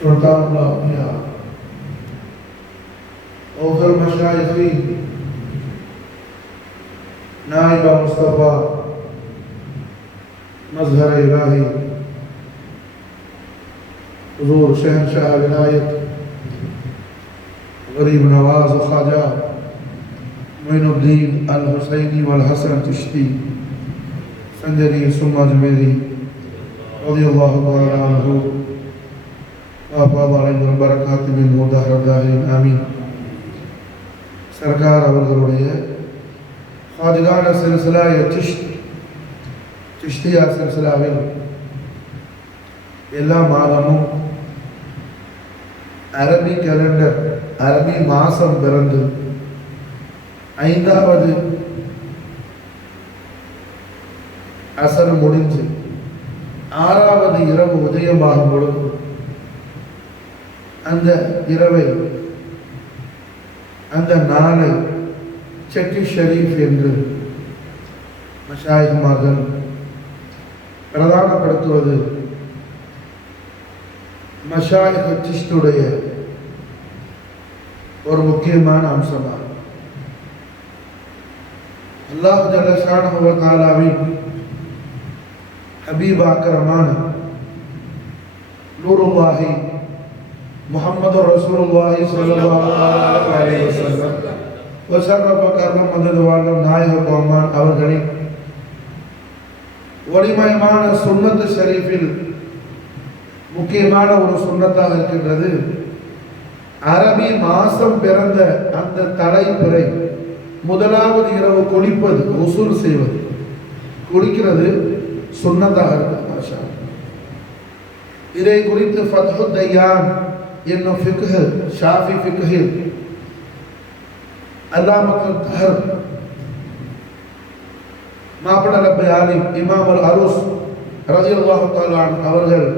سلطان الأولياء أوفى المشايخ نائب مصطفى مظهر إلهي حضور شهنشاه ولاية غريب نواز وخواجہ معین الدین الحسینی والحسن چشتی سنجری ثم اجمیری رضی اللہ تعالی عنہ وافاض علیہ البرکات منہ دہر الداہرین آمین. சர்க்கார் அவர்களுடைய ஹாஜிகான சில்சிலாய சிஷ்தியா சில்சிலாவில் எல்லா மாதமும் அரபி கேலண்டர் அரபி மாசம் பிறந்து 5வது அசர் முடிஞ்சு 6வது இரவு உதயமாகும் பொழுது அந்த இரவை அந்த நாளை செட்டி ஷரீஃப் என்று மஷாயிக்மார்கள் பிரதானப்படுத்துவது மஷாயிக் சிஷ்துடைய ஒரு முக்கியமான அம்சமாகும். அல்லாஹ் ஜல்ல ஷானஹு வ தஆலாவின் ஹபீப் அக்ரமான நூருல்லாஹி முஹம்மது ரசூலுல்லாஹி ஸல்லல்லாஹு அலைஹி வஸல்லம் வஸர்ரஃப கர்ம மதது வாழும் நாயக கோமான் அவர்களின் ஒளிமயமான சுன்னத் ஷரீஃபில் முக்கியமான ஒரு சுன்னத்தாக இருக்கின்றது. அரபி மாசம் பிறந்த அந்த தலைப்பிறை முதலாவது இரவு குளிப்பது, உசூல் செய்வது, குளிக்கிறது சுன்னத்தாக இருக்கு. மாஷா இதை குறித்து ஃபத்ஹு தய்யான் என்னும் ஃபிக்ஹ் ஷாஃபி ஃபிக்ஹில் அல்லாமத்துல் தஹர் மாப்பட ரப்பி ஆலிம் இமாம் அல் அரூஸ் ரலியல்லாஹு தஆலா அவர்கள்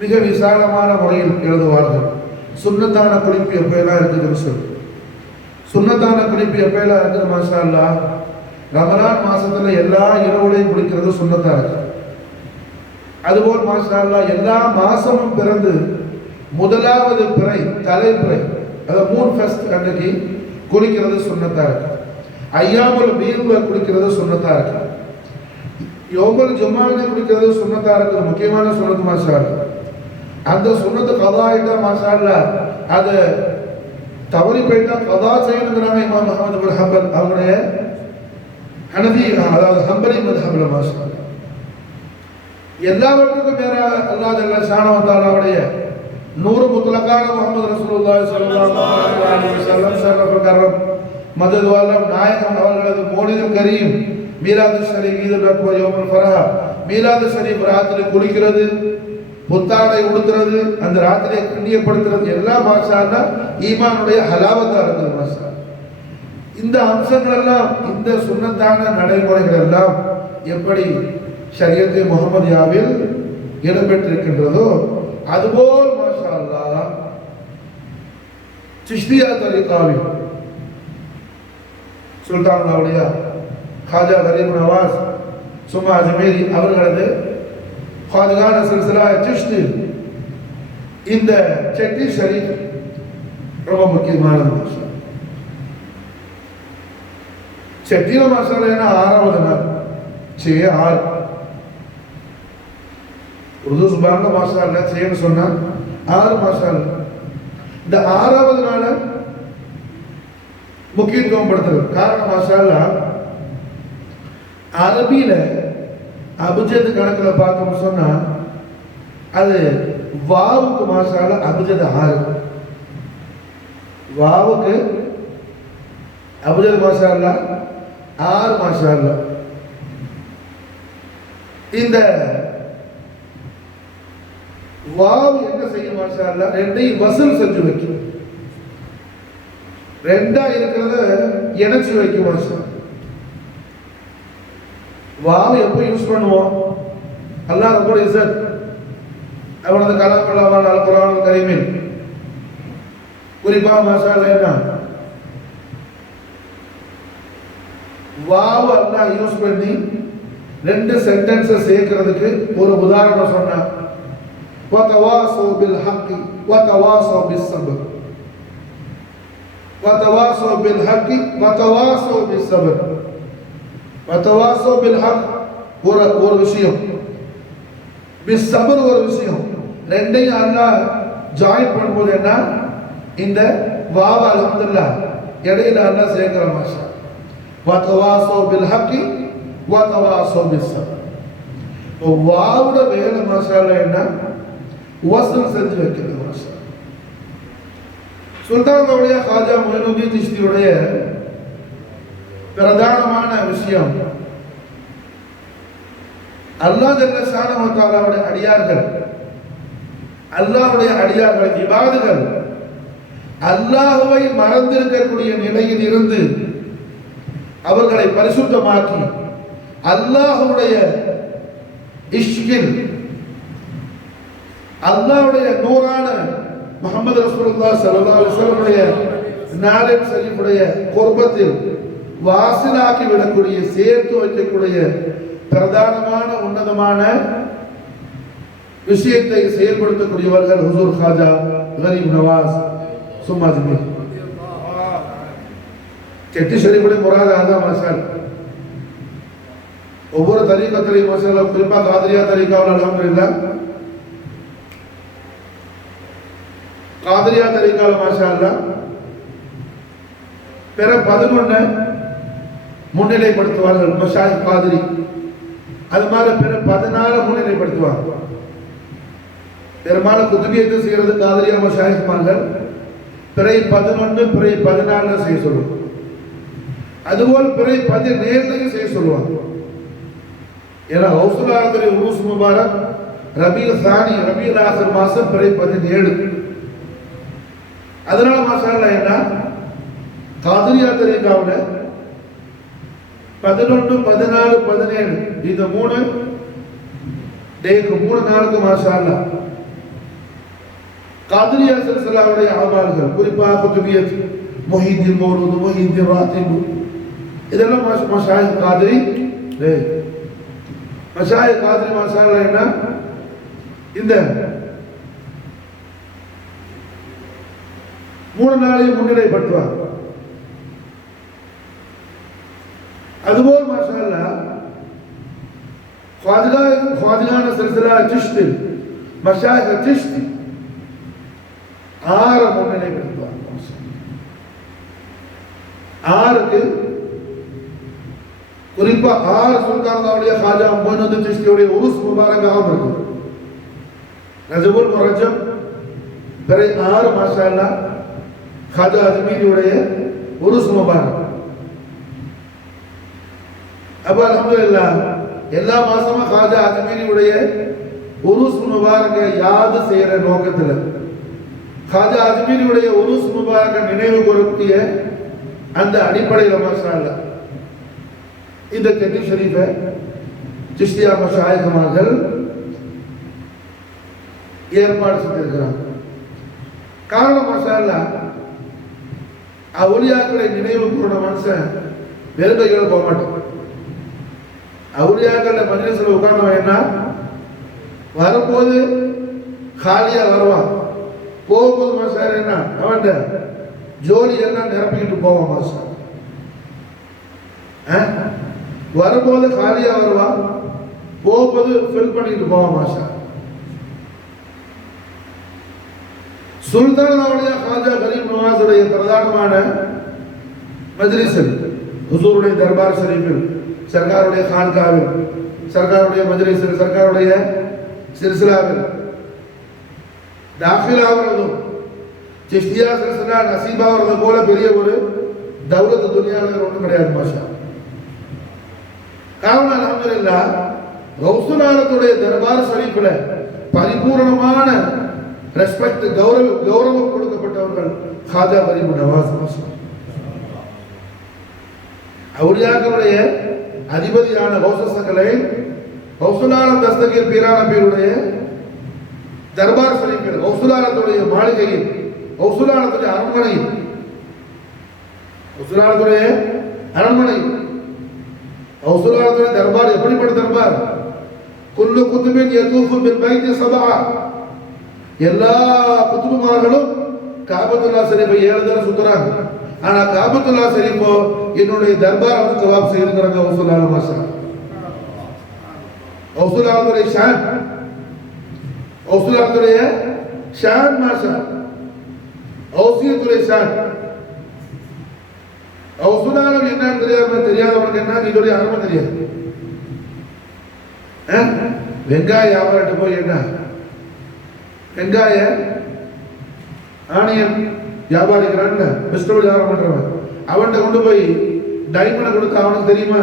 மிக விசாலமான முறையில் எழுதுவார்கள். சுன்னத்தான குளிப்பு எப்பெல்லாம் இருக்குதுன்னு சொல்லி, சுன்னத்தான குளிப்பு எப்பெல்லாம் இருக்குது மாஷா அல்லாஹ். ரமலான் மாசத்துல எல்லா இரவுலையும் குளிக்கிறது சுன்னத்தா இருக்கு. அதுபோல் மாஷா அல்லாஹ் எல்லா மாசமும் பிறந்து முதலாவது பிறை தலைப்பிறை அதாவது மூன் ஃபெஸ்ட் அன்னைக்கு குளிக்கிறது சுன்னத்தா இருக்கு. ஐயாமுல் பீர்ல குளிக்கிறது சுன்னத்தா இருக்கு. யோகல் ஜும்மாவில் குளிக்கிறது சுன்னத்தா இருக்குது. முக்கியமான சுன்னத்து மாஷா அல்லாஹ். அந்த சுன்னத்து கதா ஆயிட்டா மாஷா அல்லாஹ், அது தவறி போயிட்டா கதா செய்யணுங்கிறாங்க இமாம் அஹ்மத் பின் ஹம்பல் அவருடைய ஹனஃபி அதாவது ஹம்பலி மத்ஹப்ல மாஷா அல்லாஹ். எல்லாவற்றுக்கும் மேல அல்லாஹ் ஜல்ல ஷானஹு வ தஆலாவுடைய நூறு முத்லகான முஹம்மது ரசூலுல்லாஹி ஸல்லல்லாஹு அலைஹி வஸல்லம் ஷரஃப கரம் மதது வாலம் நாயகம் அவர்களது மௌலிதுல் கரீம் மீலாது ஷரீஃப் ஈதுல் அக்பர் யௌமுல் ஃபரஹ் மீலாது ஷரீஃப் ராத்திரி குளிக்கிறது, புத்தாடை உடுத்துறது, அந்த ராத்திரியை கண்ணியப்படுத்துறது எல்லாம் மாஷா அல்லாஹ் ஈமானுடைய ஹலாவத்தா இருக்குது மாஷா. இந்த அம்சங்கள் எல்லாம், இந்த சுன்னத்தான நடைமுறைகள் எல்லாம் எப்படி ஷரியத் முஹம்மதியாவில் இடம்பெற்றிருக்கின்றதோ அதுபோல் மாஷா அல்லாஹ் சிஷ்தியா தரீகாவில் சுல்தான் அவுலியா காஜா கரீப் நவாஸ் சும்மா அஜ்மீரி அவர்களது ஹாஜிகான சில்சிலா சிஷ்தி இந்த செட்டி ஷரீஃப் ரொம்ப முக்கியமானது மாஷா. செட்டியில மாஷா ஏன்னா 6வது நாள் 6 உருது சுபான்ல மாஷா அல்லாஹ் செய்யன்னு சொன்னா 6 மாஷா அல்லாஹ். இந்த 6வது நாள முக்கியத்துவம் படுத்துறது காரணம் மாஷா அல்லாஹ் அரபியில அபிஜத் கணக்குல பார்த்தோம்னு சொன்னா அது வாவுக்கு மாஷா அல்லாஹ் அபிஜத் 6, வாவுக்கு அபிஜத் மாஷா அல்லாஹ் 6 மாஷா அல்லாஹ். இந்த வாவ் என்ன செய்யும் மாஷா அல்லாஹ், ரெண்டையும் வசல் செஞ்சு வைக்கும், ரெண்டா இருக்கிறத இணைச்சு வைக்கும் மாஷா. வாவ் எப்போ யூஸ் பண்ணுவோம், அல்லாஹ் ரப்பல் இஸ்ஸத் அவனது கலாமுல்லாஹ் அல் குர்ஆனுல் கரீமில் குறிப்பா மாஷா அல்லாஹ் என்ன வாவ் அல்லாஹ் யூஸ் பண்ணி ரெண்டு சென்டென்ஸை சேர்க்கிறதுக்கு ஒரு உதாரணம் சொன்னான். وتواصوا بالحق وتواصوا بالصبر وتواصوا بالحق وتواصوا بالصبر وتواصوا بالحق ஒரு விஷயம், பிஸ்ஸபர் ஒரு விஷயம். ரெண்டையும் அல்லாஹ் ஜாயின் பண்ணும்போது என்ன, இந்த வாவ அல்ஹம்துலில்லாஹ் இடையில அல்லாஹ் சேர்க்கிற மாஷா. வதவாஸோ பில் ஹக்கி வதவாஸோ பிஸ்ஸபர். வாவோட வேலை மாஷால என்ன, வசல் செஞ்சு வைக்கிறது மாஷா. சுல்தான் அவருடைய ஹாஜா மொயினுddin சிஷ்தியுடைய பிரதானமான விஷயம், அல்லாஹ் ஜல்ல ஷானஹு வ தஆலாவுடைய அடியார்கள், அல்லாஹ்வுடைய அடியார்கள், இபாதுகள் அல்லாஹ்வை மறந்திருக்கக்கூடிய நிலையில் இருந்து அவர்களை பரிசுத்தமாக்கி அல்லாஹ்வுடைய இஷ்கில், அல்லாஹ்வுடைய நூறான முஹம்மது ரசூலுல்லாஹ் ஸல்லல்லாஹு அலைஹி வஸல்லம் நாலெட் ஷரீஃபுடைய குர்பத்தில் வாசிலாக்கி விடக்கூடிய, சேர்த்து வைக்கக்கூடிய பிரதானமான உன்னதமான விஷயத்தை செயல்படுத்தக்கூடியவர்கள் ஹுசூர் ஹாஜா கரீம் நவாஸ் சும்மாஜ்மி கெட்டி ஷரீஃபுடைய முராத் ஆதா மசால். ஒவ்வொரு தரீகத்திலையும் மசாலா, குறிப்பா காதிரியா தரீகாவில் அல்ஹம்துலில்லாஹ், காதிரியா தரீகாவில் மாஷா அல்லாஹ் பிற 11 முன்னிலைப்படுத்துவார்கள் மஷாயிக் காதிரி. அது மாதிரி பிற 14 முன்னிலைப்படுத்துவாங்க. பெரும்பாலும் குதுபியத்தை செய்யறது காதிரியா மஷாயிக்மார்கள், பிறை 11 பிறை 14 செய்ய சொல்லுவாங்க. அதுபோல் பிறை 17 செய்ய சொல்லுவாங்க. ஏன்னா ஹவுசுல்லாஹுடைய உருஸ் முபாரக் ரபீல் சானி, ரபீல் ஆஹிர் மாசம் பிறை 17. அதனால மாஷா அல்லாஹ் என்ன, காதிரியா தரீகாவுல 11, 14, 17 இந்த 3 டேக்கு 3 நாளுக்கு மாஷா அல்லாஹ் காதிரியா சில்சிலாவுடைய அமல்கள், குறிப்பா குதுபியத், முஹித்தீன் மௌலூத், முஹித்தீன் ராத்திப், இதெல்லாம் மஷாயிக் காதிரி. மஷாயிக் காதிரி மாஷா அல்லாஹ் என்ன, இந்த 3 நாளையும் முன்னிலைப்படுத்துவாங்க. அதுபோல் மாஷா அல்லாஹ் ख्वाजगान सिलसिला चिश्ती मशाइख चिश्ती 6 முன்னிலைப்படுத்துவாங்க. 6க்கு குறிப்பா 6 சுல்தானுடைய ஹாஜா மொயினுddin சிஷ்தியுடைய உருஸ் முபாரக்காகவும் இருக்கும். ரஜபுல் முரஜம் பிறை 6 மாஷா அல்லாஹ் ஹாஜா அஜ்மீரியுடைய உருஸ் முபாரக். அப்ப அல்ஹம்துலில்லாஹ் எல்லா மாசமும் ஹாஜா அஜ்மீரியுடைய உருஸ் முபாரக்க யாद செய்யற நோக்கத்துல, ஹாஜா அஜ்மீரியுடைய உருஸ் முபாரக்க நினைவு கூறக்கூடிய அந்த அடிப்படையில் மாஷா அல்லாஹ் இந்த கெட்டி ஷரீஃபை சிஷ்தியா மஷாயிக்மார்கள் ஏற்பாடு செஞ்சிருக்கிறாங்க. காரணம் மாஷா அல்லாஹ் அவுலியாக்களை நினைவு கூற மனுஷன் வெறுமைகளை போக மாட்டான். அவுலியாக்கள் மஜ்லிஸ்ல உட்கார்ந்தவன் என்ன, வரும்போது காலியா வருவான், போகும்போது மாஸ்டர் என்ன அவன் ஜோலி எல்லாம் நிரப்பிக்கிட்டு போவான் மாஸ்டர். வரும்போது காலியா வருவான், போகும்போது ஃபில் பண்ணிட்டு போவான் மாஸ்டர். சுல்தான் அவருடைய ஹாஜா கரீம் நவாஸுடைய பிரதானமான மஜ்லிஸில், ஹுசூருடைய தர்பார் ஷரீஃபில், சர்க்காருடைய கான்காவில், சர்க்காருடைய மஜ்லிஸில், சர்க்காருடைய சில்சிலாவில் தாখিলাகிறதும் சிஷ்தியா சில்சிலா நசீபாகிறது போல பெரிய ஒரு தௌலத் துனியாவில் ஒன்றும் கிடையாது மாஷா. காரணம் அல்ஹம்துலில்லாஹ் கௌசுல் ஆலத்துடைய தர்பார் ஷரீஃபில் பரிபூர்ணமான ரெஸ்பெக்ட், கௌரவம் கொடுக்கப்பட்டவர்கள் ஹாஜா கரீம் நவாஸ் மாஷா. அவுலியாக்களுடைய அதிபதியான கௌசசங்களை கௌசுல் ஆலம் தஸ்தகீர் பீரான பீருடைய தர்பார் ஷரீஃபில், கௌசுல் ஆலத்துடைய மாளிகையில், கௌசுல் ஆலத்துடைய அரண்மனையில், கௌசுல் ஆலத்துடைய அரண்மனை, கௌசுல் ஆலத்துடைய தர்பார் எப்படிப்பட்ட தர்பார், குல்லு குதுபின் யதூஃபு பில் பைத்தி சபஆ எல்லா குத்துபுமார்களும் காபத்துல்லா ஷரீஃபை 7 தடவை சுத்துறாங்க. ஆனா காபத்துல்லா ஷரீஃபோ என்னுடைய தர்பார் வந்து தவாப் செய்யுங்கிறாங்க. ஹவுசுல்லாஹ் மாஷா ஹவுசுல்லாஹுடைய ஷான், ஹவுசுல்லாஹுடைய ஷான் மாஷா, ஹவுசியத்துடைய ஷான். ஹவுசுல்லாஹ் என்னன்னு தெரியாதவனுக்கு என்ன இதோடைய அருமை தெரியாது. வெங்காய வியாபாரம் போய் என்ன வெங்காய ஆணியன் வியாபாரிக்கிறான்ல, வெஜிடபிள் வியாபாரம் பண்றவன், அவன்கிட்ட கொண்டு போய் டைமண்டை கொடுத்தா அவனுக்கு தெரியுமா?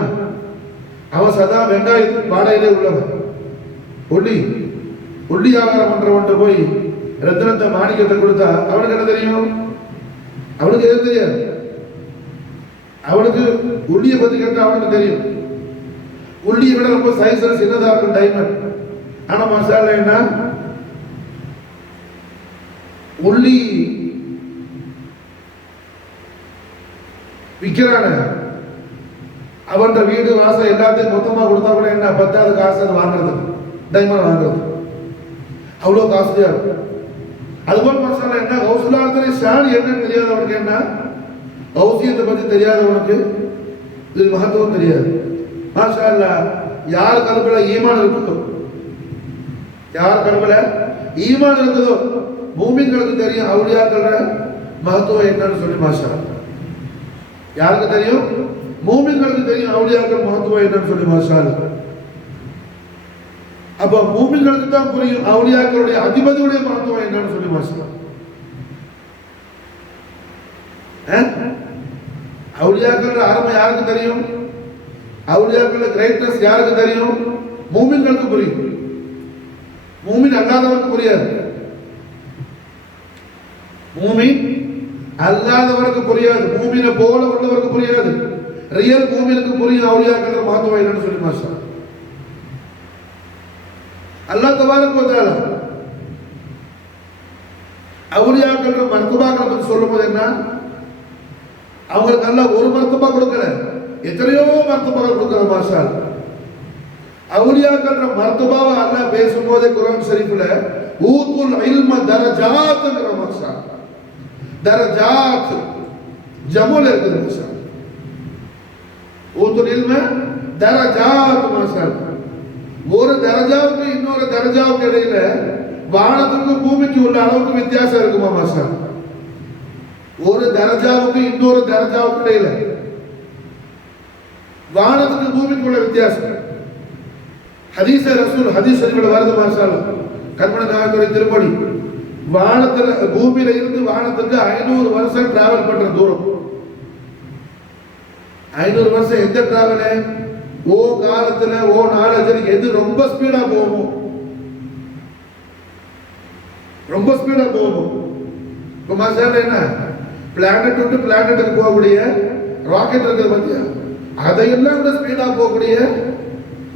அவன் சதா வெங்காயத்துக்கு வாடகையிலே உள்ளவன். உள்ளி வியாபாரம் பண்றவன்ட்ட போய் ரத்தினத்தை மாணிக்கத்தை கொடுத்தா அவனுக்கு என்ன தெரியும்? அவனுக்கு எதுவும் தெரியாது. அவனுக்கு உள்ளியை பத்தி கேட்டா அவனுக்கு தெரியும். உள்ளியை விட ரொம்ப சைஸ் சின்னதா இருக்கும் டைமண்ட். ஆனா மசாலா என்ன? உள்ளி விற்கிறான அவன் வீடு வாசல் எல்லாத்தையும் மொத்தமா கொடுத்தா கூட என்ன 10வது காசு அது வாங்குறது, டைமண்ட் வாங்குறது அவ்வளோ காஸ்ட்லியா இருக்கும். அதுபோல் மசாலா என்ன? ஹவுசுல்லாஹுடைய ஷான் என்னன்னு தெரியாதவனுக்கு என்ன, ஹவுசியத்தை பத்தி தெரியாதவனுக்கு இது மகத்துவம் தெரியாது. மாஷா அல்லாஹ், யார் கல்புல ஈமான் இருக்குதோ, யார் கல்புல ஈமான் இருக்குதோ மூமின்களுக்கு தெரியும் அவுலியாக்கள மகத்துவம் என்னன்னு சொல்லி. மாஷா யாருக்கு தெரியும்? மூமின்களுக்கு தெரியும் அவுலியாக்கள் மகத்துவம் என்னன்னு சொல்லி. மாஷா அப்ப மூமின்களுக்கு தான் புரியும் அவுலியாக்களுடைய அதிபதியுடைய மகத்துவம் என்னன்னு சொல்லி. மாஷா அவுலியாக்கள் அருமை யாருக்கு தெரியும்? அவுலியாக்கள் கிரேட்னஸ் யாருக்கு தெரியும்? மூமின்களுக்கு புரியும், மூமின் அல்லாதவருக்கு புரியாது. மூமின் அல்லாதவருக்கு புரியாது, மூமினை போல உள்ளவருக்கு புரியாது. ரியல் மூமினுக்கு புரியும் அவுலியாக்கள் மகத்துவம் என்னன்னு சொல்லி. மாஷா அல்லாஹ் தபாரக வ தஆலா அவுலியாக்கள் மர்தபாக்களை பத்தி சொல்லும்போது என்ன, அவங்களுக்கு அல்லாஹ் ஒரு மர்தபா கொடுக்கல, எத்தனையோ மர்தபாக்கள் கொடுக்கிற. மாஷா அவுலியாக்கள் மர்தபாவை அல்லாஹ் பேசும்போதே குர்ஆன் ஷரீஃப்ல ஊதுல் இல்ம தரஜாத்ங்கற. மாஷா தரஜாத் ஜமுல இருக்குது. மாஷா ஊதுல் இல்ம தரஜாத். மாஷா ஒரு தரஜாவுக்கு இன்னொரு தரஜாவுக்கு இடையில வானத்துக்கும் பூமிக்கு உள்ள அளவுக்கு வித்தியாசம் இருக்குமா? மாஷா ஒரு தரஜாவுக்கு இன்னொரு தரஜாவுக்கு இடையில வானத்துக்கு பூமிக்கு உள்ள வித்தியாசம். ஹதீஸ் ரசூல் ஹதீஸ் ஷரீஃப்ல வருது. மாஷா கண்மணி நாயகத்துடைய திருப்படி வானத்துல பூமியில இருந்து வானத்துக்கு 500 வருஷம் டிராவல் பண்ற தூரம். 500 வருஷம் எந்த டிராவல்? ஓ காலத்துல ஓ நாலேஜ் எது ரொம்ப ஸ்பீடா போகும், ரொம்ப ஸ்பீடா போகும். இப்ப மாஷா என்ன பிளானட் விட்டு பிளானட்டுக்கு போகக்கூடிய ராக்கெட் இருக்குது பாத்தியா, அதையெல்லாம் விட ஸ்பீடா போகக்கூடிய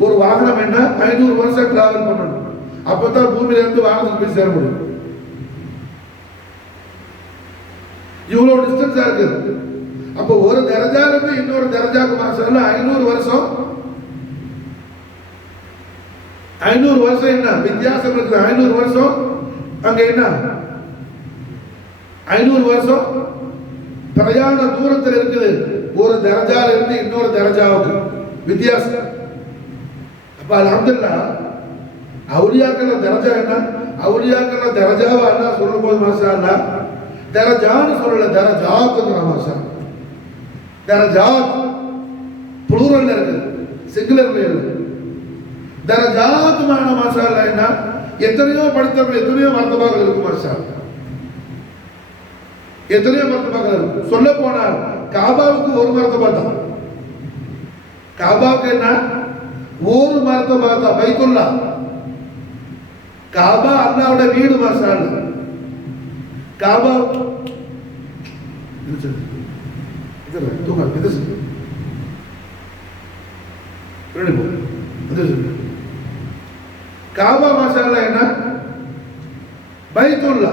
ஒரு வாகனம் என்ன 500 வருஷம் டிராவல் பண்ணணும். அப்பதான் பூமியில இருந்து வாகனத்துக்கு போய் சேர முடியும். இவ்வளவு டிஸ்டன்ஸா இருக்குது. அப்போ ஒரு தரஜால இருந்து இன்னொரு தரஜாக்கு மாசம் 500 வருஷம். 500 வருஷம் என்ன வித்தியாசம் இருக்குது? 500 வருஷம் அங்க என்ன 500 வருஷம் பிரயாண தூரத்தில் இருக்குது. ஒரு தரஜால இருந்து இன்னொரு தரஜாவுக்கு வித்தியாசம். அப்ப அல்ஹம்துலில்லாஹ் அவுலியாக்கள் தரஜா என்ன? அவுலியாக்கள் தரஜாவை அல்லாஹ் சொல்லும்போது மாஷா அல்லாஹ் தரஜான்னு சொல்லல, தரஜாத்ங்கற. மாஷா தரஜாத் ப்ளூரல்ல இருக்கு, சிங்குலர்ல இருக்கு. தரஜாத் மான மாஷா அல்லாஹ் என்ன எத்தனையோ படித்தவங்க எத்தனையோ மர்தபாக்கள் இருக்கு. மாஷா எத்தனையோ மர்தபாக்கள் இருக்கு. சொல்ல போனால் காபாவுக்கு ஒரு மர்தபா தான். காபாவுக்கு என்ன ஒரு மர்தபா தான். பைத்துல்லா காபா அல்லாஹ்வுடைய வீடு. மாஷா அல்லாஹ் காபா காபா மாஷா அல்லாஹ் என்ன பைத்துல்லா.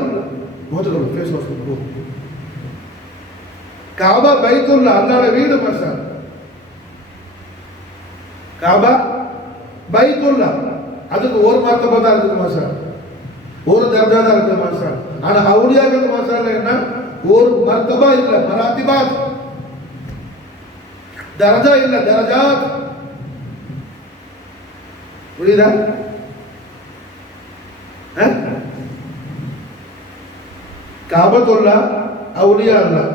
காபா பைத்துல்லா அல்லாஹ்வுடைய வீடு. மாஷா காபா பைத்துல்லா அதுக்கு ஒரு மர்தபா தான் இருக்குது. மாஷா ஒரு தர்ஜா தான் இருக்கு மாஷா. ஆனா அவுலியாக்களுக்கு மாஷா அல்லாஹ் என்ன ஒரு மர்தபா இல்ல, மராத்திபாத், தர்ஜா இல்ல, தரஜாத். புரியுதா? காபத்துல்லா அவுலியா அல்லாஹ்,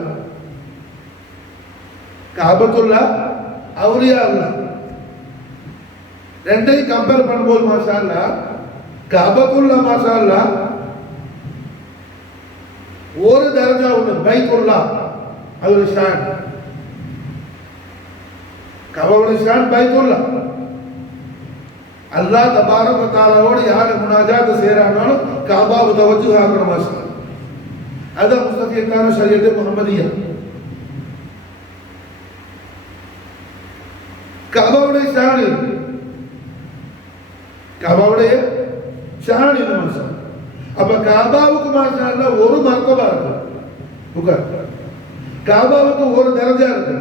காபத்துல்லா அவுலியா அல்லாஹ் ரெண்டையும் கம்பேர் பண்ணும்போது மாஷா அல்லாஹ் காபத்துல்லா மாஷா அல்லாஹ் ஒரு தரஜா ஒன்று, பைத்துல்லா அது ஒரு ஷான், காபாவுடைய ஷான் பைத்துல்லா. அல்லாஹ் தபாரக வ தஆலாவோடு யார் முனாஜாத் செய்றானோ காபாவை தவஜ்ஜுஹ் ஆக்கணும் மாஷா. அதான் முஸ்தகியத்தான ஷரியத் முஹம்மதியா. காபாவுடைய ஷான் இது, காபாவுடைய ஷான் இது மாஷா. அப்ப காபாவுக்கு மாஷா அல்லாஹ் ஒரு மர்தபா இருக்கு, காபாவுக்கு ஒரு தரஜா இருக்கு.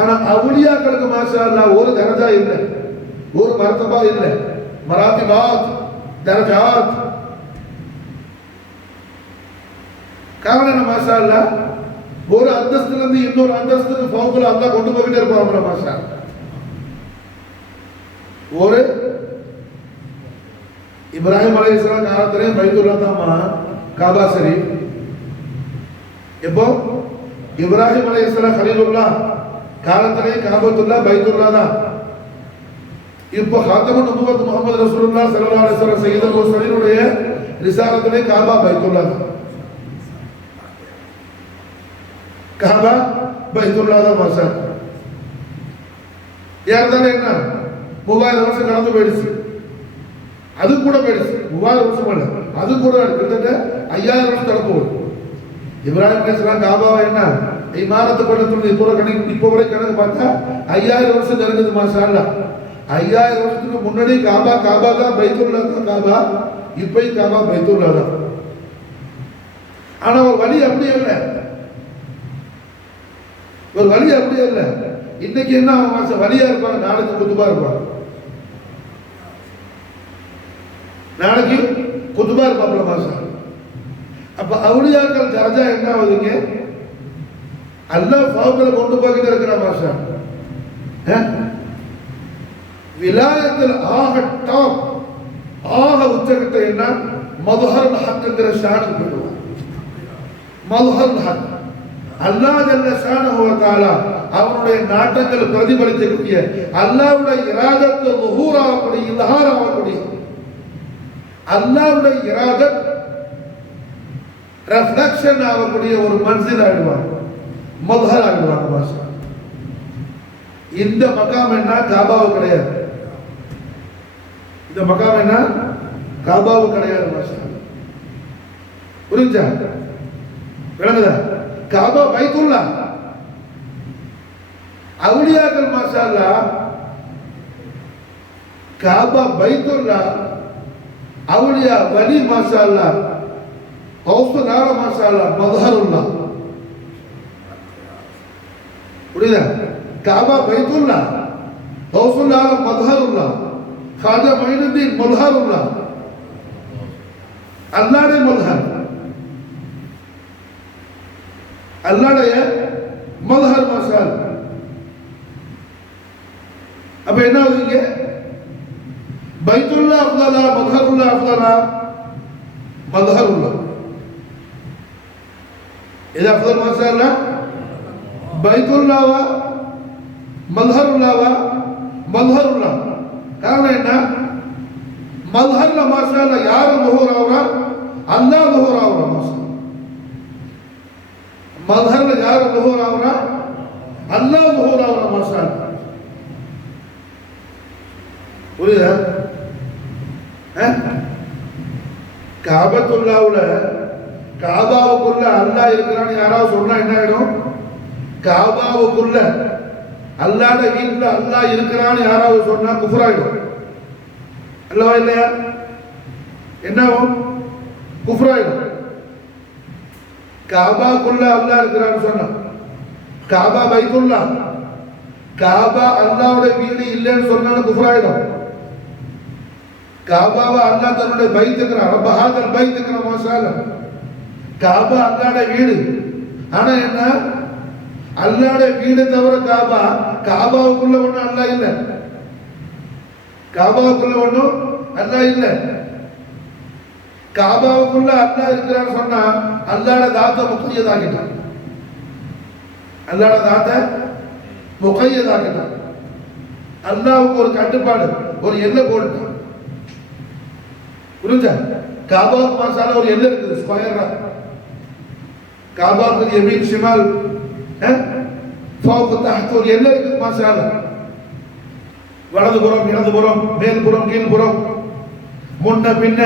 ஆனா அவுலியாக்களுக்கு மாஷா அல்லாஹ் ஒரு தரஜா இல்லை, ஒரு மர்தபா இல்லை, மராத்திபாத், தரஜாத். காரணம் என்ன மாஷா அல்லாஹ் ஒரு அந்தஸ்துல இருந்து இன்னொரு அந்தஸ்துக்கு ஃபௌகுல அல்லாஹ் கொண்டு போயிட்டே இருப்பாங்க மாஷா. ஒரு இப்ராஹிம் அலைஹிஸ்ஸலாம் காலத்திலே பைத்துல்லா தான் காபா ஷரீஃப். எப்போ இப்ராஹிம் அலைஹிஸ்ஸலாம் கலீலுல்லாஹ் காலத்திலே காபத்துல்லா பைத்துல்லா தான். இப்போ காத்தமுன் நபுவத் முஹம்மது ரசூலுல்லாஹ் ஸல்லல்லாஹு அலைஹி வஸல்லம் சய்யிதுல் முர்ஸலீனுடைய ரிசாலத்திலே காபா பைத்துல்லா தான், காபா பைத்துல்லா தான் மாஷா. யார்தானே என்ன 3000 வருஷம் கடந்து போயிடுச்சு, அது கூட போயிடுச்சு. 3000 வருஷம் இல்ல, அது கூட கிட்டத்தட்ட 5000 வருஷம் கடந்து போகுது. இப்ராஹிம் அலைஹிஸ்ஸலாம் காபாவை என்ன இமாரத்து பண்ணி இப்போ வரை கணக்கு பார்த்தா 5000 வருஷம் நெருங்குது மாஷா அல்லாஹ். 5000 வருஷத்துக்கு முன்னாடி காபா காபா தான், பைத்துல்லா தான் காபா, இப்பயும் காபா பைத்துல்லா தான். ஆனா ஒரு வழி அப்படி இல்லை, ஒரு வழி அப்படி இல்லை. இன்னைக்கு என்ன மாஷா வழியா இருப்பாங்க, நாளைக்கு குத்துபா இருப்பாங்க, நாளைக்கு குத்துபா இருப்பாப்ல மாஷா. அப்ப அவுலியாக்கள் தரஜா என்ன ஆகுதுங்க, அல்லாஹ் ஃபௌகுல கொண்டு போய்கிட்டு இருக்கிற மாஷா. விலாயத்தில் ஆக டாப், ஆக உச்சகத்தை என்ன மதுஹருல் ஹக்ங்கிற ஷானுக்கு போயிடுவாங்க. மதுஹருல் ஹக் அல்லாஹ் ஜல்ல ஷானஹு வ தஆலா அவனுடைய நாட்டங்கள் பிரதிபலிக்கக்கூடிய, அல்லாஹ்வுடைய இராதத்து ظهور ஆகக்கூடிய, இல்ஹார் ஆகக்கூடிய, அல்லாஹ்வுடைய இராதத் ரிஃப்ளெக்ஷன் ஆகக்கூடிய ஒரு மன்சில் ஆயிடுவாங்க, மதுஹர் ஆயிடுவாங்க மாஷா. இந்த மகாம் என்ன காபாவு கிடையாது, இந்த மகாம் என்ன காபாவு கிடையாது மாஷா. புரிஞ்சா? விளங்குதா? காபா பைத்துல்லா. அவுலியாக்கள் மாஷா அல்லாஹ் காபா பைத்துல்லா, அவுலியா வலி மாஷா அல்லாஹ் கௌசுனார மாஷா அல்லாஹ் மதுஹருல்லா. புரியுதா? காபா பைத்துல்லா, கௌசுனார மதுஹருல்லா, खाजा मोइनुद्दीन मुल्हरुल्लाह, அல்லாஹ்வுடைய மல்ஹர், அல்லாஹ்வுடைய மல்ஹர் மாஷா அல்லாஹ். அப்ப என்ன ஆகுதுங்க, பைத்துல்லா அஃதலா, மல்ஹருல்லா அஃதலா? மல்ஹருல்லா இது அஃதல் மாஷா அல்லாஹ். பைத்துல்லாவா மல்ஹருல்லாவா? மல்ஹருல்லா. காரணம் என்ன, மல்ஹர்ல மாஷா அல்லாஹ் யார் ظهور ஆகுறா, அல்லாஹ் ظهور ஆகுறா மாஷா. மல்ஹர்ல யார் ظهور ஆகுறா, அல்லாஹ் ظهور ஆகுறா மாஷா அல்லாஹ். புரியுதா? காபத்துல்லாவுல காபாவுக்குள்ள அல்லாஹ் இருக்கிறான்னு யாராவது சொன்னா என்ன ஆயிடும், காபாவுக்குள்ள அல்லாஹ்ட வீட்டுல அல்லாஹ் இருக்கிறான்னு யாராவது சொன்னா குஃப்ராயிடும். அல்லவா இல்லையா? என்னவும் குஃப்ராயிடும். காபாக்குள்ள அல்லாஹ் இருக்கிறான்னு சொன்னா, காபா பைத்துல்லா, காபா அல்லாஹ்வுடைய வீடு இல்லைன்னு சொன்னாலும் குஃப்ராயிடும். காபாவை அல்லாஹ் தன்னுடைய பைத்துக்கிறான். ரப்பஹாதல் பைத்துக்கிற மாஷாஅல்லா. காபா அல்லாஹ்வுடைய வீடு. ஆனா என்ன, அல்லாஹ்வுடைய வீடு தவிர காபா, காபாவுக்குள்ள ஒண்ணு அல்லாஹ் இல்லை. காபாவுக்குள்ள ஒண்ணும் அல்லாஹ் இல்லை. காபாவுக்குள்ள அல்லாஹ் இருக்கிறான்னு சொன்னா அல்லாஹ்வுடைய தாத்தை முக்கையதாக்கிட்டான். அல்லாஹ்வுடைய தாத்தை முக்கையதாக்கிட்டான். அல்லாஹ்வுக்கு ஒரு கட்டுப்பாடு, ஒரு எல்லை போட்டுட்டான். புரிஞ்சா? காபாவுக்கு மாஷாஅல்லா ஒரு எல்லை இருக்குது, ஸ்கொயரா. காபாவுக்கு யமீன் ஷிமால் ஃபௌக் தஹ்த் ஒரு எல்லை இருக்குது மாஷாஅல்லா. வலதுபுறம் இடதுபுறம் மேல்புறம் கீழ்புறம் முன்ன பின்ன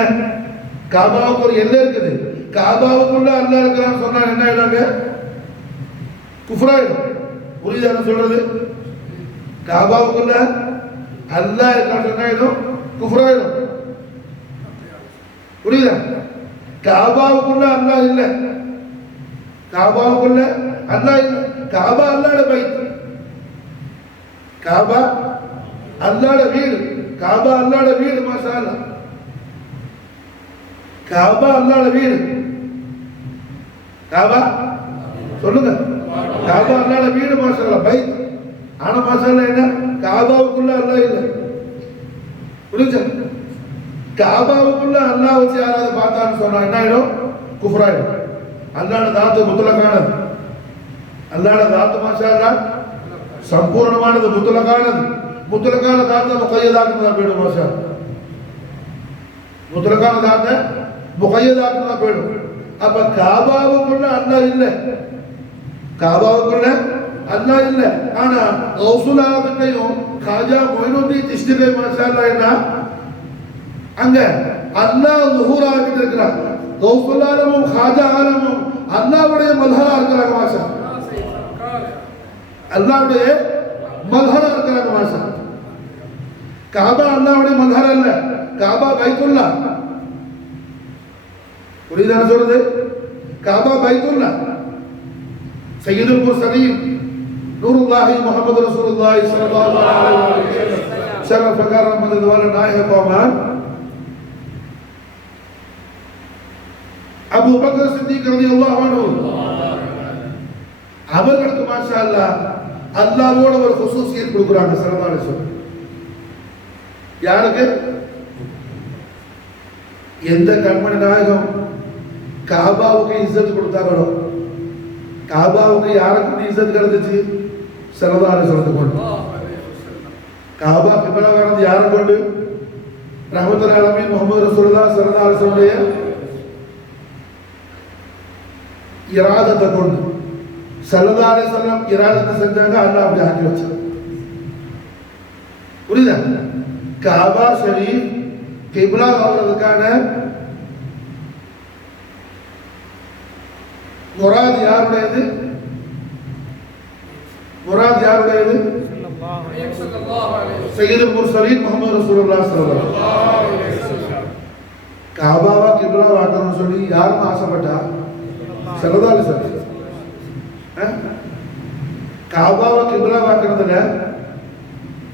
காபாவுக்கு ஒரு எல்லை இருக்குது. காபாவுக்குள்ள அல்லாஹ் இருக்கிறான்னு சொன்னா என்ன ஆயிடுவாங்க? குஃப்ராயிடும். புரியுதா என்ன சொல்றது? காபாவுக்குள்ள அல்லாஹ் இருக்கிறான்னு சொன்னா ஆயிடும், குஃப்ராயிடும். புரியுதா? காபாவுக்குள்ள அல்லாஹ் இல்லை. காபாவுக்குள்ள அல்லாஹ் இல்லை. காபா அல்லாஹ்வுடைய பைத். காபா அல்லாஹ்வுடைய வீடு. காபா அல்லாஹ்வுடைய வீடு மாஷாஅல்லா. காபா அல்லாஹ்வுடைய வீடு. காபா சொல்லுங்க. காபா அல்லாஹ்வுடைய வீடு மாஷாஅல்லா, பைத். ஆனா மாஷாஅல்லா என்ன, காபாவுக்குள்ள அல்லாஹ் இல்லை. புரியுதா? காபாவுக்குள்ள அல்லாஹ் வச்சு யாராவது பார்த்தான்னு சொன்னா என்ன ஆயிடும்? குஃப்ராயிடும். அல்லாஹ்வுடைய தாத்து முத்லகானது. அல்லாஹ்வுடைய தாத்து மாஷாஅல்லா சம்பூர்ணமானது, முத்லகானது. முத்லகான தாத்தை முக்கையதாக்குனதா போயிடும் மாஷாஅல்லா. முத்லகான தாத்தை முக்கையதாக்குனதா போயிடும். அப்ப காபாவுக்குள்ள அல்லாஹ் இல்லை. காபாவுக்குள்ள அல்லாஹ் இல்லை. ஆனா கௌசுல் ஆலத்துக்கையும் காஜா மொய்னுத்தீன் சிஷ்டிலையும் மாஷாஅல்லா என்ன, அங்க அல்லாஹ் ظهூரா ஆகிட்டு இருக்கிறார். கௌசுல் ஆலமும் காஜா ஆலமும் அல்லாஹ்வுடைய மல்ஹரா இருக்கிறாங்க மாஷாஅல்லா. அல்லாஹ்வுடைய மல்ஹரா இருக்கிறாங்க மாஷாஅல்லா. காபா அல்லாஹ்வுடைய மல்ஹரா இல்ல, காபா பைத்துல்லாஹ். புரியுதா சொல்றது? காபா பைத்துல்லாஹ். சையதுல் முர்சலீன் நூருல்லாஹி முஹம்மது ரசூலுல்லாஹி ஸல்லல்லாஹு அலைஹி வஸல்லம் ஷரஃப கரமது வல நாயக கோமான் அபூ பக்கர் சித்திக் ரலியல்லாஹு அன்ஹு அவர்களுக்கு மாஷாஅல்லா அல்லாஹ்வோட ஒரு குசூசியத் கொடுக்குறாங்க ஸல்லல்லாஹு அலைஹி வஸல்லம். யாருக்கு? எந்த கண்மணி நாயகம் காபாவுக்கு இஸ்ஸத் கொடுத்தாங்களோ, காபாவுக்கு யாருக்கு இஸ்ஸத் கிடைச்சிச்சு? ஸல்லல்லாஹு அலைஹி வஸல்லம் கொண்டு. காபா கிப்லா காரணம் யாரை கொண்டு? ரஹ்மத்துல் ஆலமீன் முஹம்மது ரசூலுல்லாஹ் ஸல்லல்லாஹு அலைஹி வஸல்லம் இராதத்தை கொண்டு. ஸல்லல்லாஹு அலைஹி வஸல்லம் இராதத்தை செஞ்சாங்க, அல்லாஹ் அப்படி ஆக்கி வச்சான். புரியுதா? காபா ஷரீஃப் கிப்லா ஆகிறதுக்கான முராத் யாருடையது? முராத் யாருடையது? சையதுல் முர்சலீன் முஹம்மது ரசூலுல்லாஹ் ஸல்லல்லாஹு அலைஹி வஸல்லம். காபாவா கிப்லா ஆக்கணும்னு சொல்லி யாரும் ஆசைப்பட்டா? ஸல்லல்லாஹு அலைஹி வஸல்லம். காபாவா கிப்லா ஆக்குறதுல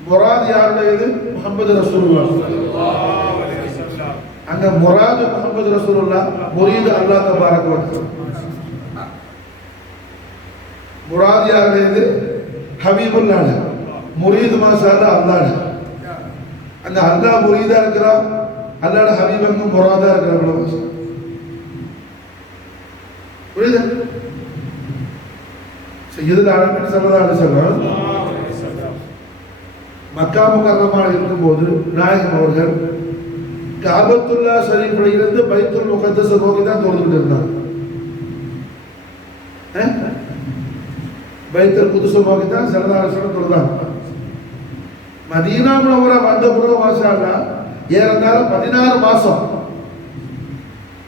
முராத் யாருடையது? முஹம்மது ரசூலுல்லாஹ் ஸல்லல்லாஹு அலைஹி வஸல்லம். அங்க முராத் முஹம்மது ரசூலுல்லாஹ், முரீத் அல்லாஹ் தபாரக வ தஆலா. முராத் யாருடையது? ஹபீபுல்லாஹ். முரீத் மாஷாஅல்லா அல்லாஹ். அங்க அல்லாஹ் முரீதா இருக்கிறான், அல்லாஹ் ஹபீபங்க முராதா இருக்கிறாங்க. புரியுது? சையதுல் ஆலமீன் ஸல்லல்லாஹு அலைஹி வஸல்லம் மக்கா முகர்ரமாவில் இருக்கும்போது நாயகம் அவர்கள் காபத்துல்லா ஷரீஃபில் இருந்து பைத்துல் முகத்தஸ் நோக்கி தான் தொழுதுகிட்டு இருந்தாங்க. பைத்துல் குதுஸ் நோக்கி தான் ஸல்லல்லாஹு அலைஹி வஸல்லம் தொழுதாங்க. மதீனா முனவ்வரா வந்த பிறகு மாஷாஅல்லாஹ் ஏறத்தாழ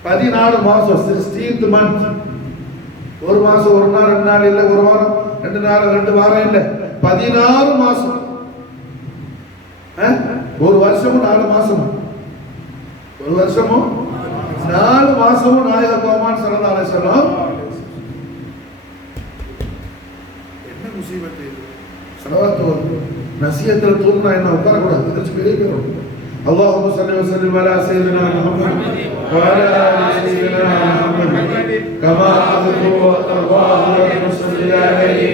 14 மாசம் 16th month. ஒரு மாசம், ஒரு நாள், 2 நாள் இல்லை, ஒரு வாரம், 2 நாள், 2 வாரம் இல்லை, 16 மாசம். ஒரு வருஷமும் 4 மாசமும், ஒரு வருஷமும் 4 மாசமும் நாயக கோமான் ஸல்லல்லாஹு அலைஹி வஸல்லம். என்ன முசீபத்து! ஸலவாத்து நசியத்தில் தூங்கினா என்ன உட்காரக்கூடாது, எதிர்த்து வெளியே போயிடும். اللهم صل وسلم على سيدنا محمد وعلى آل سيدنا محمد كما أحببت وترضاه وتصلي عليه.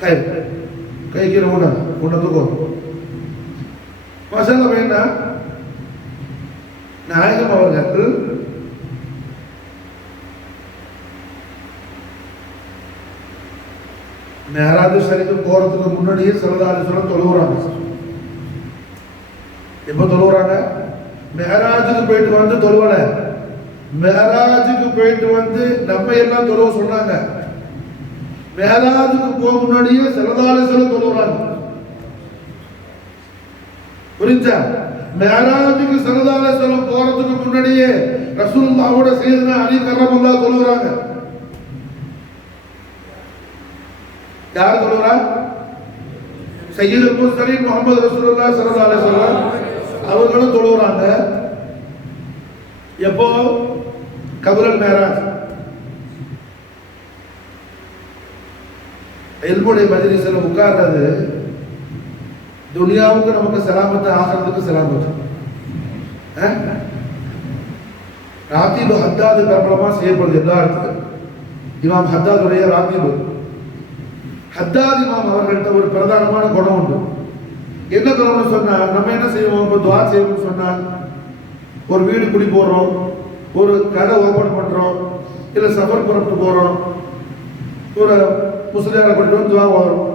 خير கை கீழே உன்னை தூக்கம் மசாலா வேண்டாம். நாயகம் அவர்கள் மேராஜ் ஷரீஃபுக்கு போறதுக்கு முன்னாடியே ஸல்லல்லாஹு அலைஹி வஸல்லம் தொழுகிறாங்க. எப்போ தொழுகிறாங்க? மேராஜுக்கு போயிட்டு வந்து தொழுவல, மேராஜுக்கு போயிட்டு வந்து நம்ம எல்லாம் தொழுவ சொன்னாங்க. மேராஜுக்கு போக முன்னாடியே ஸல்லல்லாஹு அலைஹி வஸல்லம் தொழுகிறாங்க. புரிஞ்சா? மேராஜுக்கு ஸல்லல்லாஹு அலைஹி வஸல்லம் போறதுக்கு முன்னாடியே ரசூலுல்லாஹோட சையதுனா அலி கர்ரமல்லாஹு தொழுகிறாங்க. யார் தொழுகிறா? சையதுல் முர்சலீன் முஹம்மது ரசூலுல்லாஹ் ஸல்லல்லாஹு அலைஹி வஸல்லம் அவர்களும் தொழுகிறாங்க. எப்போ? கபுல் மேராஜ். இல்முடைய மஜ்லிஸ்ல உட்கார்றது துனியாவுக்கு நமக்கு சலாமத்து, ஆகிரத்துக்கு சலாமத்து. ராத்தீபு ஹத்தாது பிரபலமா செய்யப்படுது எல்லா இடத்துக்கும். இமாம் ஹத்தாதுடைய ராத்தீபு ஹத்தாத் இமாம் அவர்கள்ட்ட ஒரு பிரதானமான குணம் உண்டு. என்ன குணம்னு சொன்னா, நம்ம என்ன செய்வோம்? இப்போ துவா செய்வோம்னு சொன்னா, ஒரு வீடு குடி போறோம், ஒரு கடை ஓபன் பண்றோம், இல்ல சஃபர் புறப்பட்டு போறோம், ஒரு முஸ்லியாரை கொண்டு துவா வரும்.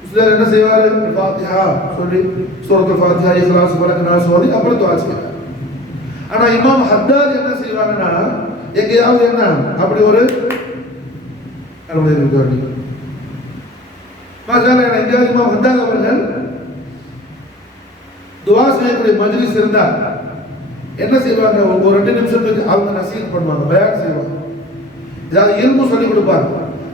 முஸ்லியார் என்ன செய்வாரு? ஃபாத்திஹா சொல்லி சூரத்துல் ஃபாத்திஹா இக்லாஸ் ஃபலக் நாஸ் ஓதி அப்புறம் துவா செய்வாங்க. ஆனா இமாம் ஹத்தாத் என்ன செய்வாங்கன்னா, எங்கேயாவது என்ன அப்படி ஒரு இமாம் ஹத்தாத் அவர்கள் துவா செய்யக்கூடிய மஜ்லிஸ் இருந்தா என்ன செய்வாங்க? ஒரு 2 நிமிஷத்துக்கு அவங்க நசீஹத் பண்ணுவாங்க, பயான் செய்வாங்க, ஏதாவது இல்மு சொல்லி கொடுப்பாங்க.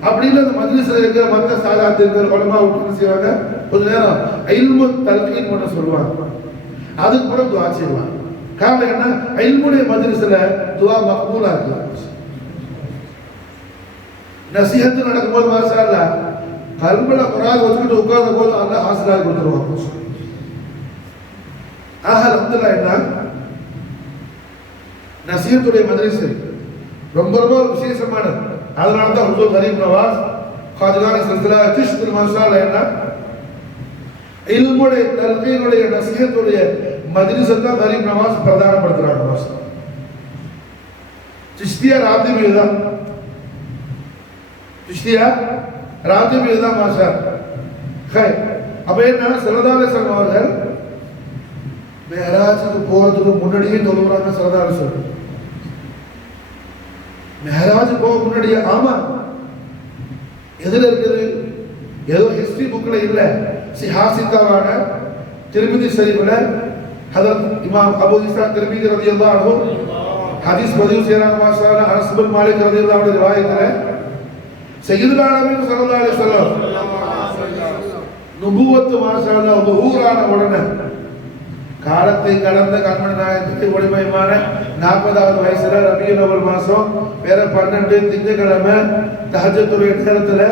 அப்படி இல்லை அந்த மஜ்லிஸ்ல இருக்கிற மற்ற சாதாத்து இருக்கிற உலமா என்ன செய்வாங்க? கொஞ்ச நேரம் இல்மு தல்கீன் பண்ண சொல்லுவாங்க, அதுக்கு கூட துவா செய்வாங்க. காரணம் என்ன? இல்முடைய மஜ்லிஸ்ல துவா மக்பூலா இருக்கு. நசீஹத் நடக்கும்போது மாஷா அல்லாஹ் கல்புல குர்ஆன் வச்சுட்டு உட்கார்ந்த போது அல்லாஹ் ஹாசிலாக கொடுத்துருவாங்க. அல்ஹம்துலில்லாஹ். என்ன நசீஹத்துடைய மஜ்லிஸ் ரொம்ப ரொம்ப விசேஷமானது. அதனால தான் ஹுசூர் கரீம் நவாஸ் காதிகானி சில்சிலா சிஷ்துல் மாஷா அல்லாஹ் என்ன இல்முடைய தல்கீனுடைய நசீஹத்துடைய மஜ்லிஸ் தான் கரீம் நவாஸ் பிரதானப்படுத்துறாங்க. மாஷா சிஷ்தியா ராத்திபி தான், சிஷ்தியா ராத்திபி தான் மாஷா. அப்ப என்ன ஸல்லல்லாஹு அலைஹி வஸல்லம் அவர்கள் மேராஜுக்கு போறதுக்கு முன்னாடியே தொழுகிறாங்க. ஸல்லல்லாஹு அலைஹி வஸல்லம் மேராஜ் போக முன்னாடியே. ஆமா, எதுல இருக்குது? ஏதோ ஹிஸ்டரி புக்ல இல்ல, சிஹாசித்தாவான திருமிதி ஷரீஃப்ல ஹதரத் இமாம் அபூ இஸா திருமிதி ரலியல்லாஹு அன்ஹு ஹதீஸ் பதிவு செய்றாங்க. மாஷா அல்லாஹ். அனஸ் பின் மாலிக் ரலியல்லாஹு அன்ஹு ரிவாயத்துல சையதுல் ஆலமீன் ஸல்லல்லாஹு அலைஹி வஸல்லம் நுபுவத் மாஷா அல்லாஹ் ظهூரான உடனே காலத்தை கடந்த கண்மணி நாயகத்துக்கு ஒளிமயமான 40வது வயசுல ரபியுல் அவ்வல் மாசம் வேற 12 திங்கட்கிழமை தஹஜ்ஜுடைய நேரத்துல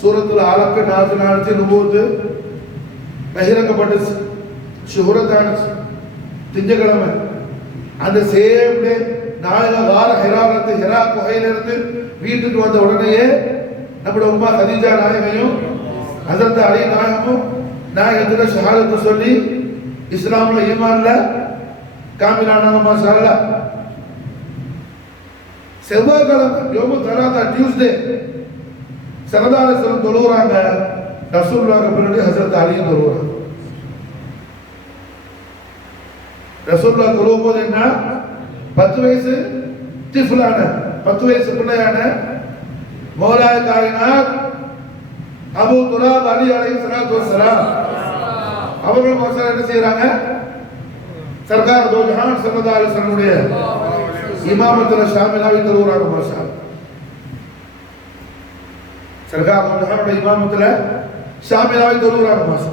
சூரத்துல் அலக் நாசிலானது நுபுவத் பகிரங்கப்பட்டுச்சு. ஷுஹரத்தான திங்கட்கிழமை அந்த சேம் டே நாயகம் வார ஹிராலத்து ஹிரா குகையிலிருந்து வீட்டுக்கு வந்த உடனேயே நம்முடைய உம்மா கதீஜா நாயகையும் ஹஸரத் அலி நாயகமும் நாயகத்துல ஷஹாதத்து சொல்லி இஸ்லாம்ல ஈமான்ல காமிலானாங்க. மாஷா அல்லாஹ். செவ்வாய்க்கிழமை யோமு தலாதா டியூஸ்டே ஸல்லல்லாஹு அலைஹி வஸல்லம் தொழுகிறாங்க. ரசூலுல்லாஹ்க்கு பின்னாடி ஹஸரத் அலியும் தொழுகிறாங்க. ரசூலுல்லாஹ் தொழுவும் போது என்ன 10 வயசு திஃப்லான 10 வயசு பிள்ளையான மௌலாய காயினாத் அபூ துராப் அலி அலைஹிஸ்ஸலாத்து வஸ்ஸலாம் அவர்கள் மாஷா என்ன செய்யறாங்க? சர்கார் தோ ஜஹான் ஸல்லல்லாஹு அலைஹி வஸல்லுடைய இமாமத்துல ஷாமிலாகி தொழுகிறாங்க. மாஷா சர்கார் தோ ஜஹானுடைய இமாமத்துல ஷாமிலாகி தொழுகிறாங்க. மாஷா.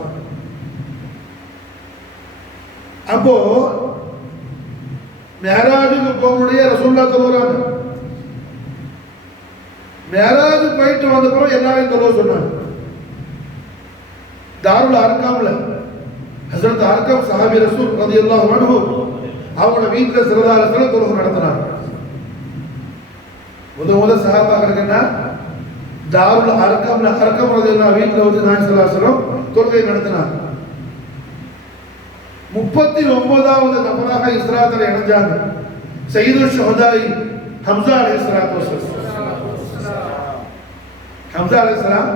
அப்போ மேராஜுக்கு போகக்கூடிய ரசூலுல்லாஹ் தொழுகிறாங்க. மேராஜ் போயிட்டு வந்த பிறகு எல்லாரையும் தொழுவ சொன்னாங்க. தாருல் அர்காம்ல ஹஸ்ரத் அர்கம் சஹாபி ரசூல் ரலியல்லாஹு அன்ஹு அவங்களோட வீட்டில் சிறதாரத்தில் தொழுகை நடத்தினாங்க. முதல் சஹாபாக்களுக்குன்னா தாருல் அர்கம் ரலியல்லாஹு வீட்டில் வந்து நாயகம் ஸல்லல்லாஹு அலைஹி வஸல்லம் தொழுகை நடத்தினாங்க. 39வது நபராக இஸ்ராத்தில் இணைஞ்சாங்க சையீதுல் ஷுஹதாஇ ஹம்ஸா அலைஹிஸ்ஸலாத்து வஸலாம். ஹம்ஸா அலைஹிஸ்ஸலாம்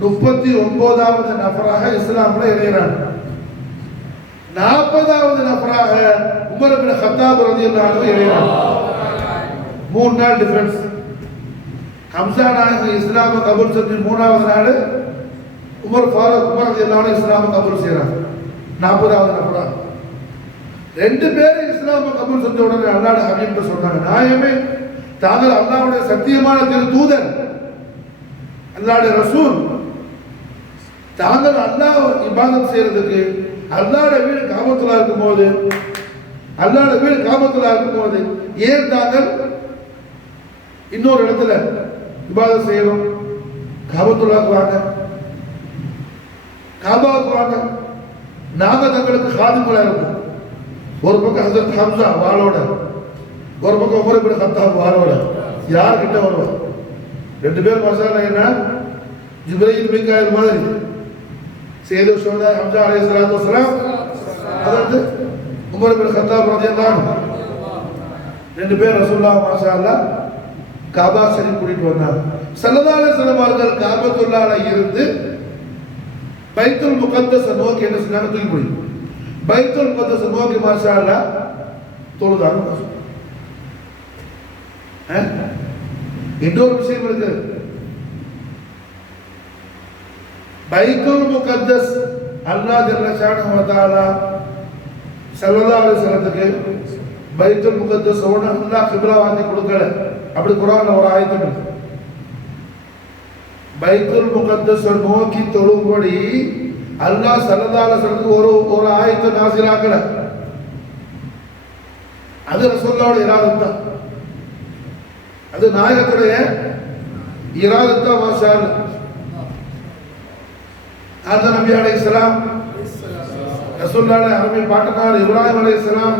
39வது நபராக இஸ்லாம்ல இணையறாங்க. 40வது நபராக உமர் இப்னு கத்தாப் ரலியல்லாஹு அன்ஹு இணையறாங்க. 3 நாள் டிஃபரன்ஸ். ஹம்ஸா நாயகம் இஸ்லாமை கபூல் செஞ்சு 3வது நாள் உமர் ரலியல்லாஹு அன்ஹு இஸ்லாமை கபூல் செய்றாங்க. 40வது நபரா 2 பேரும் இஸ்லாமை கபூல் செஞ்ச உடனே அல்லாஹ்வுடைய ஹபீப் சொன்னாங்க, நாயகமே தாங்கள் அல்லாஹ்வுடைய சத்தியமான திரு தூதர், அல்லாஹ்வுடைய ரசூல், தாங்கள் அல்லாஹ் இபாதத் செய்யறதுக்கு அல்லாஹ்வுடைய வீடு காபத்துல்லா இருக்கும்போது ஏன் தாங்கள் இன்னொரு இடத்துல இபாதத் செய்யணும்? காபத்துல்லாவுக்கு வாங்க, காபாவுக்கு வாங்க, நாங்க தங்களுக்கு காதிமுலா இருப்போம். ஒரு பக்கம் ஹஜரத் ஹம்ஸா வாளோட, ஒரு பக்கம் உமர் இப்னு கத்தாப் வாளோட, யார் கிட்ட வருவார்? 2 பேர் மசாலா என்ன, ஜிப்ரீல் மீகாயில் மாதிரி. சையதுல் ஷுஹதா ஹம்ஸா அலைஹிஸ்ஸலாத்து வஸலாம், ஹஜரத் உமர் இப்னு கத்தாப் ரலியல்லாஹு அன்ஹு 2 பேர் ரசூலுல்லாஹ் மாஷாஅல்லாஹ் காபா ஷரீஃப் கூட்டிட்டு வந்தாங்க. ஸல்லல்லாஹு அலைஹி வஸல்லம் அவர்கள் காபத்துல்லாஹ்ல இருந்து பைத்துல் முகத்தஸ் நோக்கி என்ன செஞ்சாங்க? தூக்கி போய் பைத்துல் முகத்தஸ் நோக்கி மாஷாஅல்லாஹ் தொழுதாங்க. இன்னொரு விஷயம் இருக்கு. பைத்துல் முகத்தஸ் அல்லாஹ் ஜல்ல ஷானஹு வ தஆலா ஸல்லல்லாஹு அலைஹி வஸல்லத்துக்கு பைத்துல் முகத்தஸ் ஓட அல்லாஹ் கிப்லா வாங்கி கொடுக்கல. அப்படி குர்ஆன்ல ஒரு ஆயத்து இருக்கு. பைத்துல் முகத்தஸ் நோக்கி தொழும்படி அல்லாஹ் ஸல்லல்லாஹு அலைஹி வஸல்லத்துக்கு ஒரு ஆயத்தை நாஸிலாக்கல. அது ரசூலுல்லாஹ்வுடைய இராதத் தான், அது நாயகத்துடைய இராதத் தான். மாஷாஅல்லாஹ் ஆதம் நபி அலைஹிஸ்ஸலாம், ரசூலுல்லாஹ்வுடைய அருமை பாட்டனார் இப்ராஹிம் அலைஹிஸ்ஸலாம்,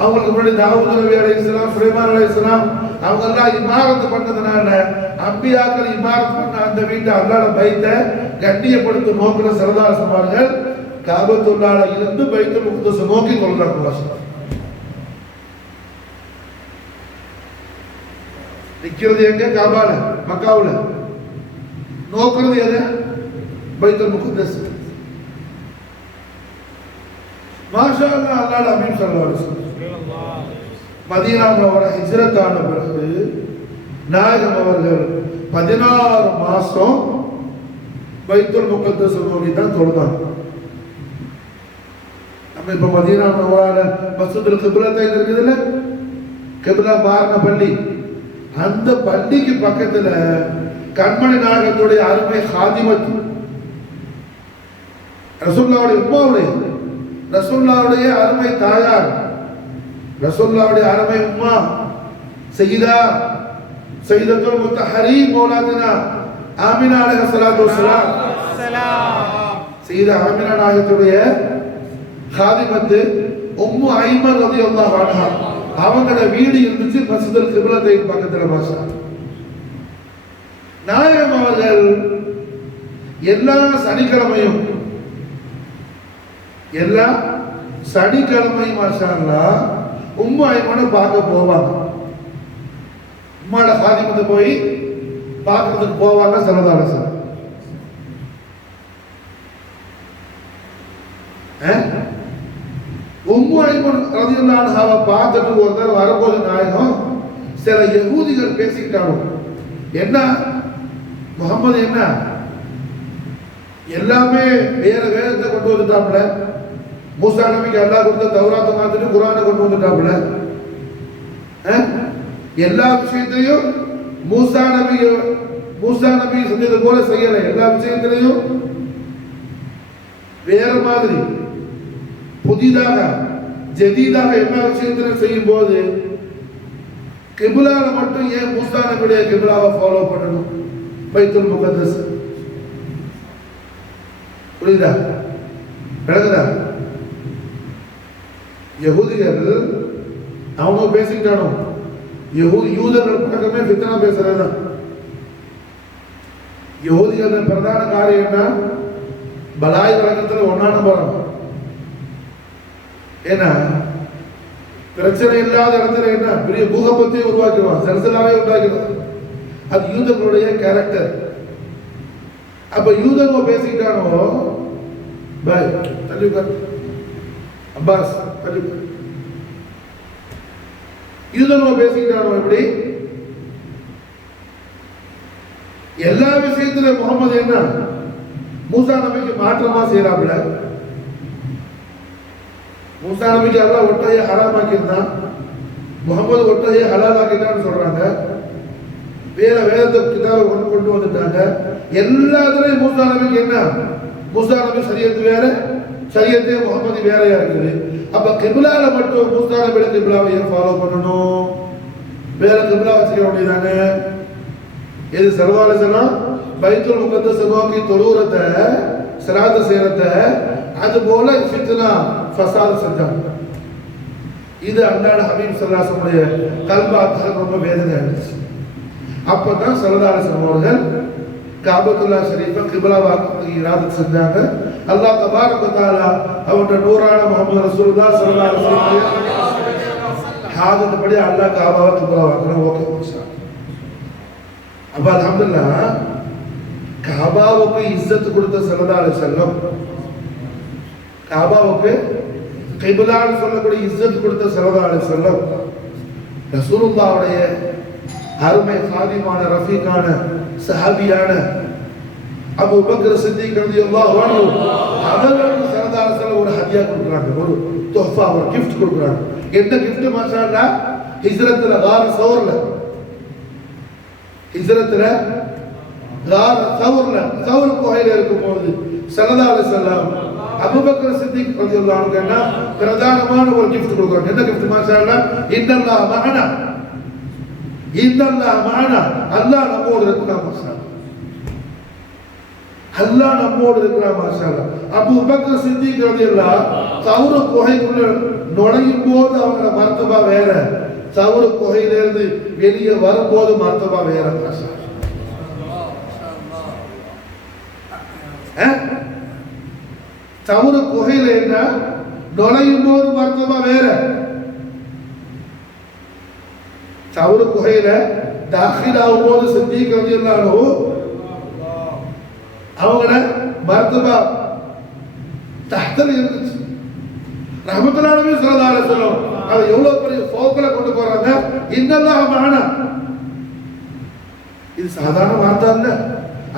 அவங்களுக்கு முன்னாடி தாவூத் நபி அலைஹிஸ்ஸலாம், சுலைமான் அலைஹிஸ்ஸலாம், அவங்க எல்லாம் இமாரத் பண்ணதுனால அம்பியாக்கள் இமாரத் பண்ண அந்த வீட்டை அல்லாஹ்வுடைய பைத்தை கண்ணியப்படுத்தும் நோக்கில் ஸல்லல்லாஹு அலைஹி வஸல்லம் காபத்துல்லாஹ்ல இருந்து பைத்துல் முகத்தஸ் நோக்கி தொழுதாங்க. நிக்கிறது எங்க? காபால, மக்காவுல. நோக்குறது எது? பைத்துல் முகத்தஸ். மாஷா அல்லாஹ். அல்லாஹ்வுடைய ஹபீப் ஸல்லல்லாஹு அலைஹி வஸல்லம் மதீனாவுல ஹிஜ்ரத் ஆன பிறகு நாயகம் அவர்கள் 16 மாசம் பைத்துல் முகத்தஸ் நோக்கி தான் தொழுதாங்க. நம்ம இப்ப மதீனாவுல மஸ்ஜிதுல் கிப்லத்தைன் இருக்குதுல்ல, கிப்லா மாறின பள்ளி, அந்த பள்ளிக்கு பக்கத்துல கண்மணி நாயகத்துடைய அருமை ஹாதிமத் ரசூலுல்லாஹ்வுடைய உம்மாவுடைய, ரசூலுல்லாஹ்வுடைய அருமை தாயார், ரசூலுல்லாஹ்வுடைய அருமை உம்மா சையதத்துல் முத்தஹரீம் மௌலானா ஆமினா அலைஹிஸ்ஸலாத்து வஸ்ஸலாம், சையதா ஆமினா நாயகத்துடைய ஹாதிமத் உம்மு ஐமன் ரலியல்லாஹு அன்ஹா, அவங்களோட வீடு இருந்துச்சு மஸ்ஜிதுல் கிப்லத்தைன் பக்கத்துல. மாஷா நாயகம் அவர்கள் எல்லா சனிக்கிழமையும் மாஷா அல்லாஹ் உம்மு ஐமனை பார்க்க போவாங்க. உம்மாட ஹாதிமத்தை போய் பார்க்கறதுக்கு போவாங்க ஸல்லல்லாஹு அலைஹி வஸல்லம். உம்மு ஐமன் ரலியல்லாஹு அன்ஹாவை பார்த்துட்டு ஒருத்தர் வரும்போது நாயகம் சில யகூதிகள் பேசிக்கிட்டாங்க. என்ன முகமது என்ன எல்லாமே வேற வேதத்தை கொண்டு வந்துட்டாப்ல, மூசா நபிக்கு அல்லாஹ் கொடுத்த தௌராத்தை மாத்திட்டு குர்ஆனை கொண்டு வந்துட்டாப்ல, எல்லா விஷயத்திலையும் மூசா நபி செஞ்சது போல செய்யல, எல்லா விஷயத்திலையும் வேற மாதிரி புதிதாக ஜதீதாக எல்லா விஷயத்திலும் செய்யும் போது கிப்லால மட்டும் ஏன் மூசா நபியுடைய கிப்லாவை ஃபாலோ பண்ணணும்? பைத்துல் முகத்தஸ் புரியுதா? விளங்குதா? யஹூதிகள் அவங்க பேசிக்கிட்டானோ, யூதர்கள் பக்கமே ஃபித்னா பேசுறதுதான். யஹூதிகள் பிரதான காரியம் என்ன? பலாய் வழக்கத்தில் ஒன்னான போறாங்க. ஏன்னா பிரச்சனை இல்லாத இடத்துல என்ன பெரிய பூகம்பத்தையும் உருவாக்கிடுவான், செல்சலாவே உண்டாக்கிடுவான். அது யூதர்களுடைய கேரக்டர். அப்ப யூதர்கள் பேசிக்கிட்டானோ, பாய் தள்ளி அப்பாஸ் தள்ளி யூதர்கள் பேசிக்கிட்டானோ எப்படி? எல்லா விஷயத்திலும் முகமது என்ன மூசா நபிக்கு மாற்றமா செய்யறாப்புல. மூசா நபிக்கு அல்லாஹ் ஒட்டையை ஹராமாக்கியிருந்தான், முகமது ஒட்டையை ஹலால் ஆக்கிட்டான்னு சொல்றாங்க. வேற வேதத்தை கிதாபை கொண்டு வந்துட்டாங்க. எல்லாத்துலயும் மூசா நபிக்கு என்ன? மூசா நபி சரியத்து வேற, சரியத்தே முகமது வேறையா இருக்குது. அப்ப கிபிலால மட்டும் மூசா நபியோட கிபிலாவை ஏன் ஃபாலோ பண்ணணும்? வேற கிபிலா வச்சுக்க வேண்டியதானே? எது சர்வாலசனம் பைத்துல் முகத்தஸ் நோக்கி தொழுறத சிராத செய்யறத, அது போல ஃபித்னா ஃபசாத் செஞ்சாங்க. இது அல்லாஹ் ஹபீப் ஸல்லல்லாஹு அலைஹி வஸல்லம் கல்பாத்தாக ரொம்ப வேதனை ஆயிடுச்சு. அப்பதான் ஸல்லல்லாஹு அலைஹி வஸல்லம் அவர்கள் காபத்துல்லாஹ் ஷரீஃபை கிப்லாவாக்கு இராதத் செஞ்சாங்க. அல்லாஹ் தபாரக வ தஆலா அவருடைய நூறான முஹம்மது ரசூலுல்லாஹ் ஸல்லல்லாஹு அலைஹி வஸல்லம் ஹாதத் படி அல்லாஹ் காபாவை கிப்லாவாக்குறாங்க. ஓகே மாஷா. அப்ப அல்ஹம்துலில்லாஹ் காபாவுக்கு இஸ்ஸத் கொடுத்த ஸல்லல்லாஹு அலைஹி வஸல்லம், காபாவுக்கு கிப்லான்னு சொல்லக்கூடிய இஸ்ஸத் கொடுத்த ஸல்லல்லாஹு அலைஹி வஸல்லம் ரசூலுல்லாஹ்வுடைய அருமை சாதிமான ரஃபீகான சஹாபியான அபூ பக்கர் சித்திக் ரலியல்லாஹு அன்ஹு அவர்களுக்கு ஸல்லல்லாஹு அலைஹி வஸல்லம் ஒரு ஹதியா கொடுக்குறாங்க, ஒரு தோஃபா, ஒரு கிஃப்ட் கொடுக்குறாங்க. என்ன கிஃப்ட் மாஷா அல்லாஹ்? ஹிஜ்ரத்துல கார் சௌர்ல, ஹிஜ்ரத்துல கார் சௌர்ல, சௌர் குகையில இருக்கும்போது ஸல்லல்லாஹு அலைஹி வஸல்லம் அபூ பக்கர் சித்திக் ரலியல்லாஹு அன்ஹு என்ன பிரதானமான ஒரு கிஃப்ட் கொடுக்குறாங்க. என்ன கிஃப்ட் மாஷா அல்லாஹ்? இன்னல்லாஹ மஅனா, இன்னல்லாஹ மஅனா, அல்லாஹ் நம்மோடு இருக்கிறான் மாஷா அல்லாஹ், அல்லாஹ் நம்மோடு இருக்கிறான் மாஷா அல்லாஹ். அபூ பக்கர் சித்திக் ரலியல்லாஹு சௌர் குகைக்குள்ள நுழையும் போது அவங்க மர்த்தபா வேற, சௌர் குகையிலிருந்து வெளியே வரும்போது மர்த்தபா வேற மாஷா அல்லாஹ். சௌர் குகையில என்ன நுழையும் போது மர்த்தபா வேற, சௌர் குகையில தாখিল ஆகும் போது சித்திக் ரலியல்லாஹு அன்ஹு அவங்கள மர்த்தபா தஹ்தல இருந்துச்சு. ரஹ்மத்துல்லாஹி அலைஹி ஸல்லல்லாஹு அலைஹி வஸல்லம் அது எவ்வளவு பெரிய ஃபோக்கல கொண்டு போறாங்க. இன்னல்லாஹ மஅனா, இது சாதாரண வார்த்தை இல்ல,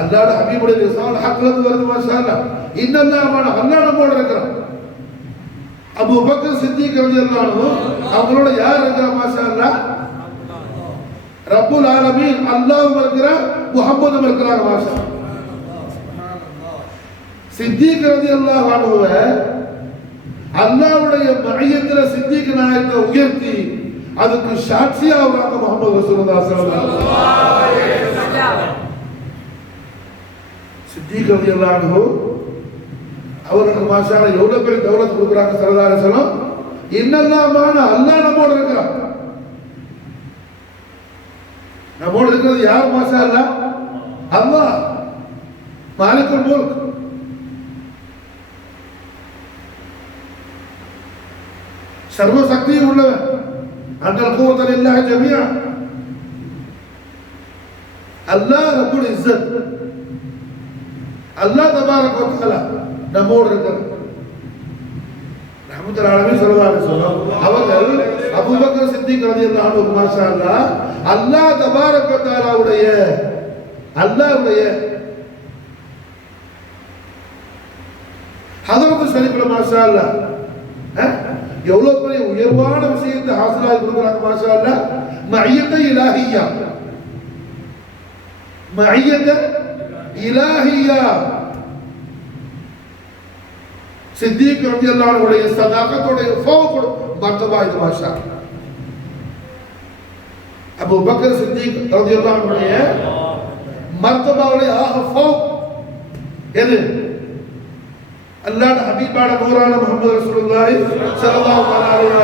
அல்லாஹ்வுடைய ஹபீபுடைய ரிசால் ஹக்ல வருது மாஷா அல்லாஹ். இன்னல்லாஹ மஅனா, அல்லாஹ் நம்மோட இருக்கிறான். அபூ பக்கர் சித்திக் ரலியல்லாஹு அன்ஹு அவங்களோட யார் இருக்கிறா மாஷா அல்லாஹ்? ரப்புல் ஆலமீன் அல்லாஹ்வும் இருக்கிறார், முஹம்மதும் இருக்கிறாங்க மாஷா அல்லாஹ். சித்திக் ரலியல்லாஹு அன்ஹு அல்லாஹ்வுடைய மஅய்யத்துல சித்திக் நாயகத்தை உயர்த்தி அதுக்கு சாட்சியா வராங்க முஹம்மது ரசூலுல்லாஹி ஸல்லல்லாஹு அலைஹி வஸல்லம். சித்திக் ரலியல்லாஹு அன்ஹு அவருக்கு மாஷா அல்லாஹ் எவ்வளவு பெரிய தௌலத் கொடுக்குறாங்க ஸல்லல்லாஹு அலைஹி வஸல்லம். இன்னல்லாஹ மஅனா, அல்லாஹ் நம்மோட இருக்கிறான். நம்மோட இருக்கிறது யார் மாஷா அல்லாஹ்? அல்லாஹ் மாலிகுல் முல்க். சர்வ சக்தியும் உள்ளவன். அன்னல் குவத லில்லாஹி ஜமீஆ. அல்லாஹ் ரப்புல் இஸ்ஸத், அல்லாஹ் தபாரக வ தஆலா நம்மோடு இருக்கிறார். ரஹ்மத்துல் ஆலமீன் ஸல்லல்லாஹு அலைஹி வஸல்லம் அவர்கள் அபூ பக்கர் சித்திக் ரலியல்லாஹு அன்ஹு மாஷா அல்லாஹ் அல்லாஹ் தபாரக வ தஆலாவுடைய அல்லாஹ்வுடைய ஹதரத் ஷரீஃப்ல மாஷா அல்லாஹ் எவ்வளவு பெரிய உயர்வான விஷயத்தை ஹாசிலாகி கொடுக்குறாங்க மாஷா அல்லாஹ். மஅய்யத்தை இலாஹியா, மஅய்யத்தை இலாஹியா. சித்திக் ரலியல்லாஹு அன்ஹுடைய சதாகத்துடைய ஃபௌக் மர்தபா இது மாஷா அல்லாஹ். அபூ பக்கர் சித்திக் ரலியல்லாஹு அன்ஹுடைய மர்தபாவுடைய ஃபௌக் எது? அல்லாஹ் ஹபீபான நூரான முஹம்மது ரசூலுல்லாஹி ஸல்லல்லாஹு அலைஹி